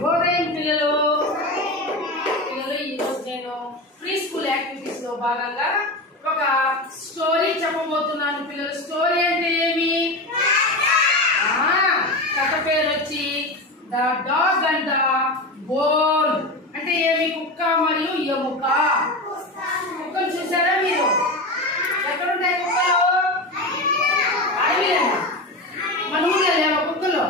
శుభోదయం పిల్లలు. ఈరోజు నేను ప్రీ స్కూల్ యాక్టివిటీస్ లో భాగంగా ఒక స్టోరీ చెప్పబోతున్నాను పిల్లలు. స్టోరీ అంటే ఏమి? కథ పేరు వచ్చి the dog and the bone. అంటే ఏమి? కుక్క మరియు ఎముక. కుక్కలు చూసారా మీరు? ఎక్కడుంటాయి కుక్కలు? అడవిలో. మన ఊళ్ళో లేవా కుక్కలు?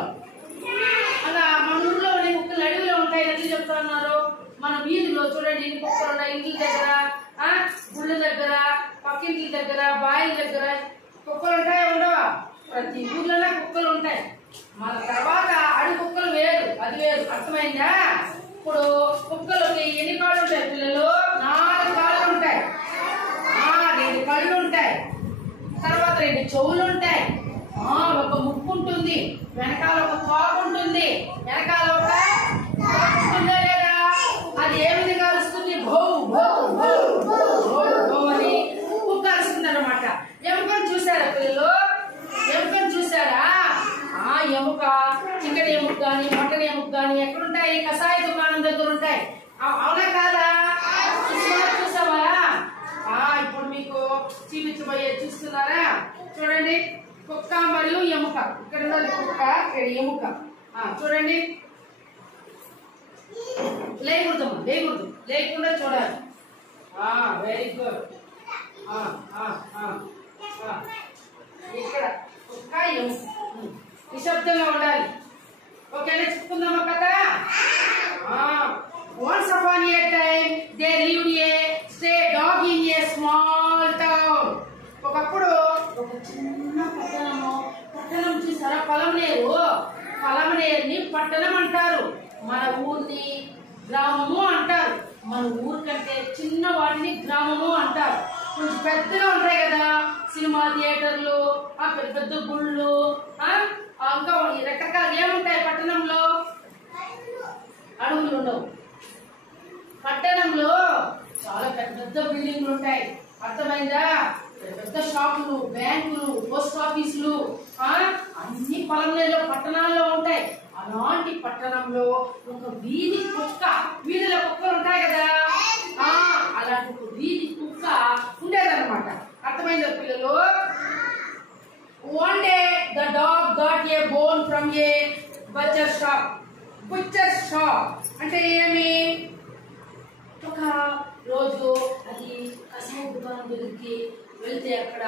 అలా మన ఊళ్ళో ఉండే కుక్కలు అడవిలో ఉంటాయి. ఎట్లా చెప్తున్నారు? మన వీధిలో చూడండి ఎన్ని కుక్కలు ఉన్నాయి. ఇంటి దగ్గర, గుళ్ళ దగ్గర, పక్కింటి దగ్గర, బాయిల దగ్గర కుక్కలు ఉంటాయి ఉండవా? ప్రతి ఊర్లోనే కుక్కలు ఉంటాయి. మన తర్వాత అడవి కుక్కలు వేరు, అది వేరు. అర్థమైందా? ఇప్పుడు కుక్కలకి ఎన్ని కాళ్ళు ఉంటాయి పిల్లలు? 4 కాళ్ళు ఉంటాయి. 2 కళ్ళు ఉంటాయి. తర్వాత 2 చెవులు ఉంటాయి. ఒక ముక్కు ఉంటుంది. వెనకాల ఒక తోక ఉంటుంది. వెనకాల ఒక ఉంటుందా లేదా? అది ఏ విధంగా అరుస్తుంది? భౌ భౌ భౌ భౌ అని కుక్క అరుస్తుంది అనమాట. ఎముకను చూసారా పిల్లలు? ఎముకను చూసారా? ఎముక చికెన్ ఎముక కానీ మటన్ ఎముక కానీ ఎక్కడుంటాయి? కషాయ దుకాణం దగ్గర ఉంటాయి. అవునా కాదా? చూసావా? ఇప్పుడు మీకు చూపించబోయే చూస్తున్నారా? చూడండి, కుక్క మరియు ఎముక. ఇక్కడ ఉన్నది కుక్క, ఇక్కడ ఎముక. చూడండి, లేకూడదు, లేకుండా చూడాలి. Very good. ఇక్కడ కుక్క ఎముక నిశ్శబ్దంగా ఉండాలి. ఓకేనా? చెప్పుకుందామా కథ? Once upon a time there lived a stray dog in a small town. ఒకప్పుడు ఒక చిన్న పట్టణం చూసారా? పలమనేరుని పట్టణం అంటారు. మన ఊరిని గ్రామము అంటారు. మన ఊరి కంటే చిన్న వాటిని గ్రామము అంటారు. కొంచెం పెద్దగా ఉంటాయి కదా సినిమా థియేటర్లు, పెద్ద పెద్ద గుళ్ళు, ఇంకా రకరకాలు ఏముంటాయి పట్టణంలో? అడవులు ఉండవు. పట్టణంలో చాలా పెద్ద పెద్ద బిల్డింగ్లు ఉంటాయి. అర్థమైందా? పెద్ద షాపులు, బ్యాంకులు, పోస్ట్ ఆఫీసులు అన్ని పల్లెల్లో పట్టణాల్లో ఉంటాయి. అలాంటి పట్టణంలో ఒక వీధి కుక్క, వీధిలో కుక్కలు ఉంటాయి కదా, అలాంటి ఒక వీధి కుక్క ఉండేదన్నమాట. అర్థమైందా పిల్లలు? One day the dog got a bone from a butcher shop. అంటే ఏమి? ఒక రోజు అది కషాయ దుకాణం దగ్గరికి వెళ్తే అక్కడ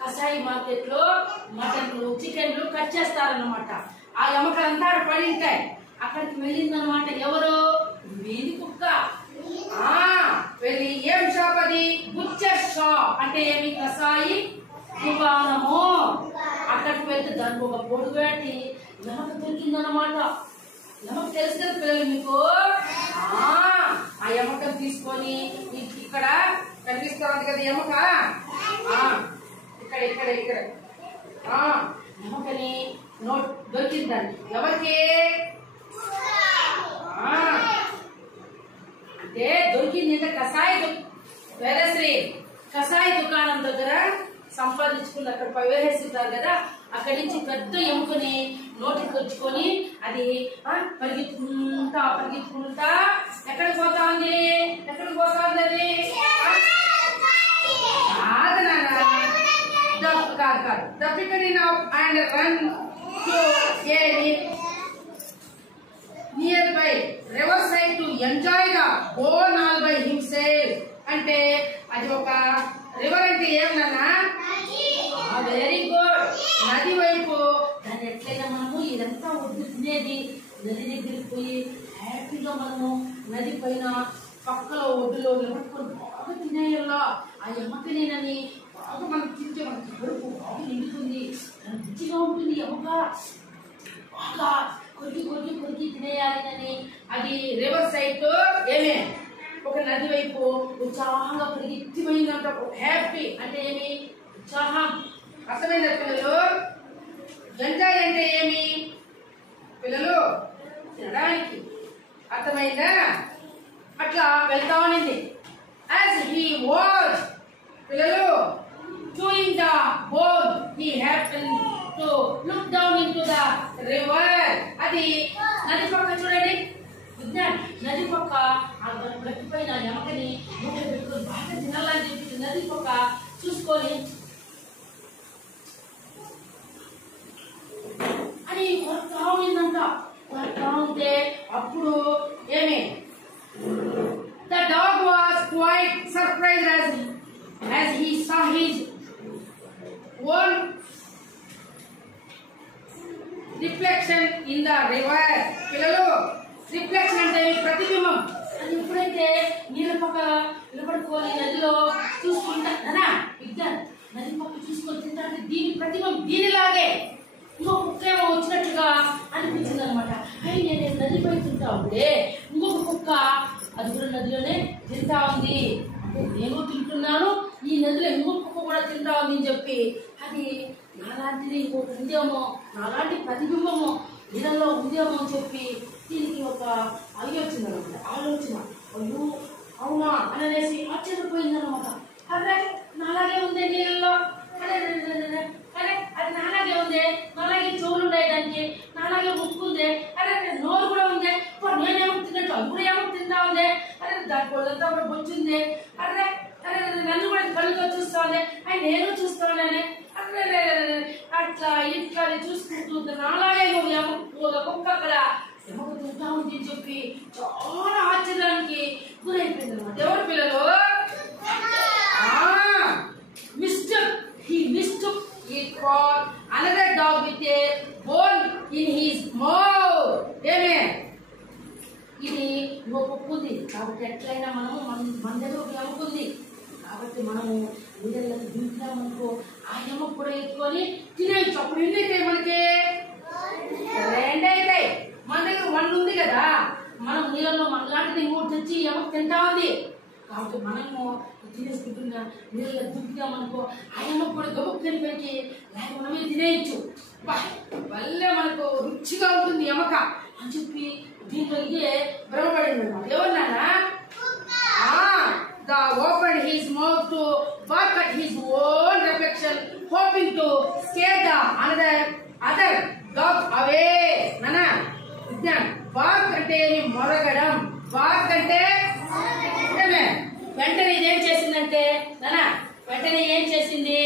కషాయ మార్కెట్ లో మటన్లు, చికెన్లు కట్ చేస్తారన్నమాట. ఆ ఎముకలంతా పడి ఉంటాయి. అక్కడికి వెళ్ళిందనమాట. ఎవరు? వీధి కుక్క. వెళ్ళి ఏం షాప్ అది? Butcher shop. అంటే ఏమి? కషాయి దుకాణము. అక్కడికి వెళ్తే దానికి ఒక పొడుగు పెట్టి ఎముక దొరికిందనమాట. ఎముక తెలుసు కదా పిల్లలు మీకు? ఆ ఎముకను తీసుకొని ఇక్కడ కనిపిస్తా ఉంది కదా ఎముక, ఇక్కడ ఇక్కడ ఇక్కడ ఎముకని దొరికిందండి. ఎవరికి? అంటే దొరికింది కషాయ దుకాణం దగ్గర సంపాదించుకుని అక్కడ వేసేస్తారు కదా. అక్కడి నుంచి పెద్ద ఎముకని నోటికి తెచ్చుకొని అది పరిగెత్తుకుంటా ఎక్కడికి పోతా ఉంది? అది కాదు. The picking up and run to a nearby riverside to enjoy the bone all by himself. అంటే అది ఒక రివర్ అంటే ఏమన్నా? Very good. నది వైపు. దాన్ని ఎట్లయినా మనము ఇదంతా వద్దు తినేది, నది దగ్గరికి పోయి హ్యాపీగా మనము నది పైన పక్కలో ఒడ్డులో నిలబడుకొని బాగా తినేయాలా. ఆ ఎమ్మకనేనని బాగా మనకు తింటే మనకి కడుపు బాగా నిండుతుంది, రుచిగా ఉంటుంది. ఎముక బాగా కొరికి తినేయాలని అది రివర్ సైడ్ లో ఏమే ఒక నది వైపు ఉత్సాహంగా పరిగెత్తిపోయిందంట. హ్యాపీ అంటే ఏమి? ఉత్సాహం. అర్థమైందా పిల్లలు? ఎంజాయ్ అంటే ఏమి పిల్లలు? తినడానికి. అర్థమైందా? అట్లా వెళ్తా ఉన్నింది. As he was పిల్లలు chewing the bone, he happened to look down into the river. అది నది పక్కన చూడండి, నది పక్క గట్టిపోయిన ఎమకని మూట పెట్టుకొని బాగా తినాలని చెప్పి నది పక్క చూసుకొని అని కొరతా ఉందంట. కొరతా ఉంటే అప్పుడు ఏమి the dog was quite surprised as he saw his own reflection in the river. పిల్లలు రిఫ్లెక్షన్ అంటే ప్రతిబింబం. అది ఎప్పుడైతే నీళ్ళ పక్క నిలబడుకొని నదిలో చూసుకుంటా విజ్ఞాన్ నది పక్క చూసుకొని తింటే దీని ప్రతిబింబం దీనిలాగే ఇంకో కుక్క ఏమో వచ్చినట్టుగా అనిపించింది అనమాట. అయి నేను నదిపై తింటా ఉంటే ఇంకొక కుక్క అది కూడా నదిలోనే తింటా ఉంది. అంటే నేను తింటున్నాను, ఈ నదిలో ఇంకొక కుక్క కూడా తింటా ఉంది అని చెప్పి అది నాలాంటిది ఇంకొకటి ఉందేమో, నాలాంటి ప్రతిబింబము నీళ్ళలో ఉందేమో అని చెప్పి దీనికి ఒక ఆలోచన అయ్యో అవునా అనేసి ఆశ్చర్యపోయిందనమాట. అదే నాలాగే ఉంది నీళ్ళలో, అదే అది నాలాగే ఉంది, నాలాగే చెవులు ఉన్నాయి, దానికి నాలాగే ముక్కు ఉంది, అదే నోరు కూడా ఉంది, నేనేమో తిన్నట్టు అది కూడా ఏమో తింటా ఉంది, అదే దాని వాళ్ళంతా కూడా వచ్చింది, అదే అదే నన్ను కూడా కళ్ళుతో చూస్తా ఉంది, అది నేను చూస్తానని అదే అట్లా ఇట్లా చూసుకుంటూ నాలాగే కుక్క అక్కడ ఎమక తింటా ఉంది అని చెప్పి చాలా ఆశ్చర్యానికి గురైపోయింది అనమాట. ఎవరు పిల్లలు he caught another dog with a bone in his mouth. Amen. ఇది ఒప్పుకుంది కాబట్టి ఎట్లయినా మనము మన దగ్గర ఎముకుంది కాబట్టి మనము నీళ్ళకి దింపుదామనుకో ఆ ఎముక కూడా ఎత్తుకొని తినేయచ్చు. అప్పుడు ఎన్ని అవుతాయి మనకి? 2 అవుతాయి. మన దగ్గర 1 ఉంది కదా, మనం నీళ్ళలో మనలాంటిది ఇంకోటి తెచ్చి ఎముక తింటా ఉంది కాబట్టి మనము తినేసుకుంటున్నా నీళ్ళ దుంపుదామనుకో ఆ ఎముక కూడా గబుక్కని పైకి లేక మనమే తినేయచ్చు. వల్లే మనకు రుచిగా ఉంటుంది ఎమక అని చెప్పి దీంట్లో ఇదే భ్రమపడింది అనమాట. ఎవరినానా the opened his mouth to bark at his own reflection, hoping to scare the other dog away. Nana, bark అంటే మొరగడం. bark అంటే వెంటనే ఇదేం చేసిందంటే వెంటనే ఏం చేసింది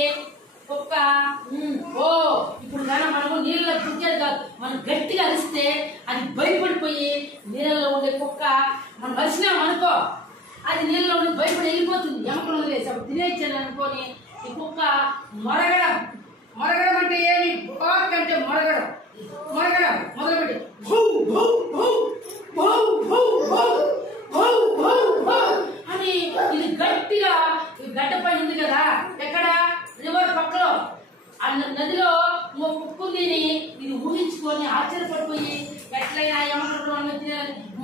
కుక్క ఇప్పుడు కానీ మనము నీళ్ళలో దుక్కేది కాదు, మనం గట్టిగా అరిస్తే అది భయపడిపోయి నీళ్ళలో ఉండే కుక్క మనం అరిసినాం అనుకో అది నీళ్ళలో ఉండి భయపడి వెళ్ళిపోతుంది. ఎముకలు వదిలేసి అప్పుడు తినేచ్చాను అనుకోని ఈ కుక్క మొరగడం అంటే ఏమి? బాక్ అంటే మొరగడం మొదలుపెట్టి అని ఇది గట్టిగా గడ్డ పైన ఉంది కదా, ఎక్కడ రివర్ పక్కలో ఆ నదిలో కుక్కుంది. ఇది ఊహించుకొని ఆశ్చర్యపడిపోయి ఎట్లయినా ఎమకలు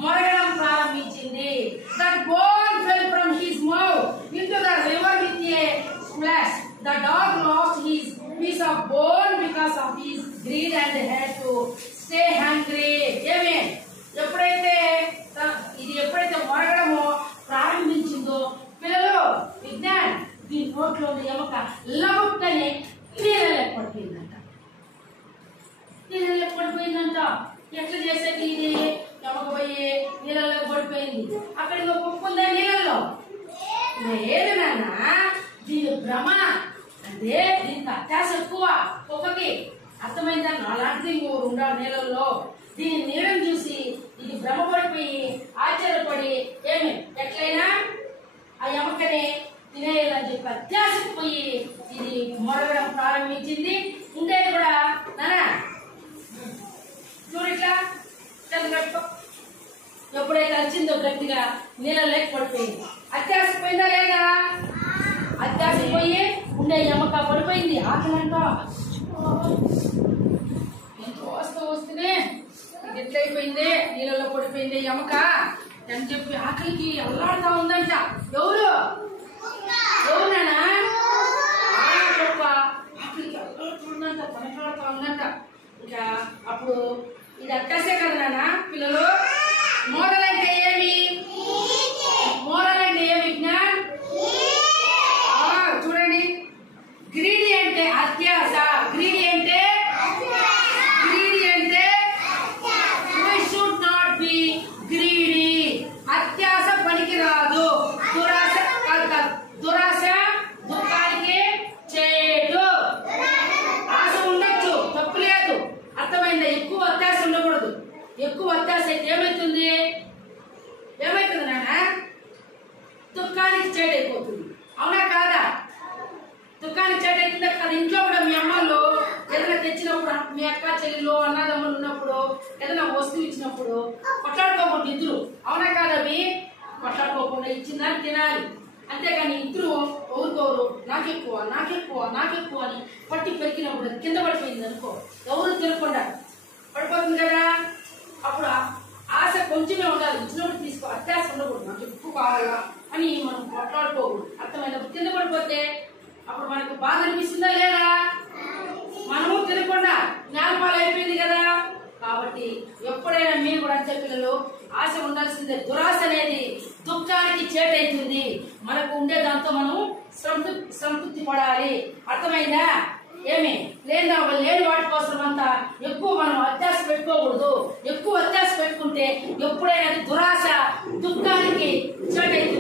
మొరగడం ప్రారంభించింది. That bone fell from his mouth into the river with a splash. The dog lost his piece of bone because of his greed and had to stay hungry. Amen. ఎప్పుడైతే మొరగడమో ప్రారంభించిందో పిల్లలు విజ్ఞాన్ దీని నోట్లో ఎమక లబుక్కని నీళ్ళకి పడిపోయిందంట. ఎట్లా చేసేది ఇది? ఎమక పోయి నీళ్ళకి పడిపోయింది. అక్కడ కుక్క ఉందా నీళ్ళల్లో? లేదు నాన్న, దీని భ్రమ అంటే దీనికి అత్యాశ ఎక్కువ కుక్కకి. అర్థమైందా? అలాంటిది ఇంకో ఉండాలి నీళ్ళల్లో. దీని నీళ్ళని చూసి ఇది భ్రమపడిపోయి ఆశ్చర్యపడి ఏమి ఎట్లయినా ఆ ఎమకని తినేయాలని చెప్పి అత్యాశకు పోయి ఇది మొరగడం ప్రారంభించింది. ఉండేది కూడా నానా చూడిట్లా గట్టుకో. ఎప్పుడైతే వచ్చిందో గట్టిగా నీళ్ళ లేక పడిపోయింది. అత్యాశపోయిందా లేదా? అత్యాశపోయి ఉండే ఎమక పడిపోయింది. ఆకలంట ఎంతో వస్తూనే ఎట్లయిపోయింది, నీళ్ళలో పడిపోయింది ఎమక అని చెప్పి ఆకలికి అల్లాడుతా ఉందంట. ఎవరు నానా? ఆకలికి అల్లాడుతుందంట, పనకాడుతా ఉందంట. ఇంకా అప్పుడు ఇది అత్యాసే కదా నాన్న పిల్లలు. మోరలంటే ఏమి? మోరలంటే ఏమి విజ్ఞాన్? చూడండి, గ్రీడీ అంటే అత్యాస. గ్రీడీ అంటే we should not be greedy. ఎక్కువ అత్యాశ అయితే ఏమవుతుంది నాన్న? దుఃఖానికి చేటైపోతుంది. అవునా కాదా? దుఃఖానికి చేటైతుందా కాదు? ఇంట్లో కూడా మీ అమ్మలు ఏదైనా తెచ్చినప్పుడు, మీ అక్క చెల్లెలు అన్నదమ్ములు ఉన్నప్పుడు ఏదైనా వస్తువు ఇచ్చినప్పుడు కొట్లాడుకోకూడదు ఇద్దరు. అవునా కాదా? అవి కొట్లాడుకోకుండా ఇచ్చిందని తినాలి. అంతేగాని ఇద్దరు ఎవరికోరు నాకెక్కువ అని పట్టి పెరిగినప్పుడు కింద పడిపోయింది అనుకో, ఎవరు తినకుండా పడిపోతుంది కదా. అప్పుడు ఆశ కొంచెమే ఉండాలి, ఇచ్చినప్పుడు తీసుకో. అత్యాశ ఉండకూడదు, నాకు ఎక్కువ కావాలా అని మనం కొట్లాడుకోకూడదు. అర్థమైనప్పుడు కింద పడిపోతే అప్పుడు మనకు బాధ అనిపిస్తుందా లేదా? మనము తినకుండా జ్ఞానపాలు అయిపోయింది కదా. కాబట్టి ఎప్పుడైనా మీరు కూడా అంతే పిల్లలు, ఆశ ఉండాల్సిందే. దురాశ అనేది దుఃఖానికి చేటైతుంది. మనకు ఉండే దాంతో మనం సంతృప్తి పడాలి. అర్థమైందా? ఏమి లేని వాటి కోసం అంతా ఎక్కువ మనం అత్యాశ పెట్టుకోకూడదు. ఎక్కువ అత్యాశ పెట్టుకుంటే ఎప్పుడైనా దురాశ దుఃఖానికి చేటైతుంది.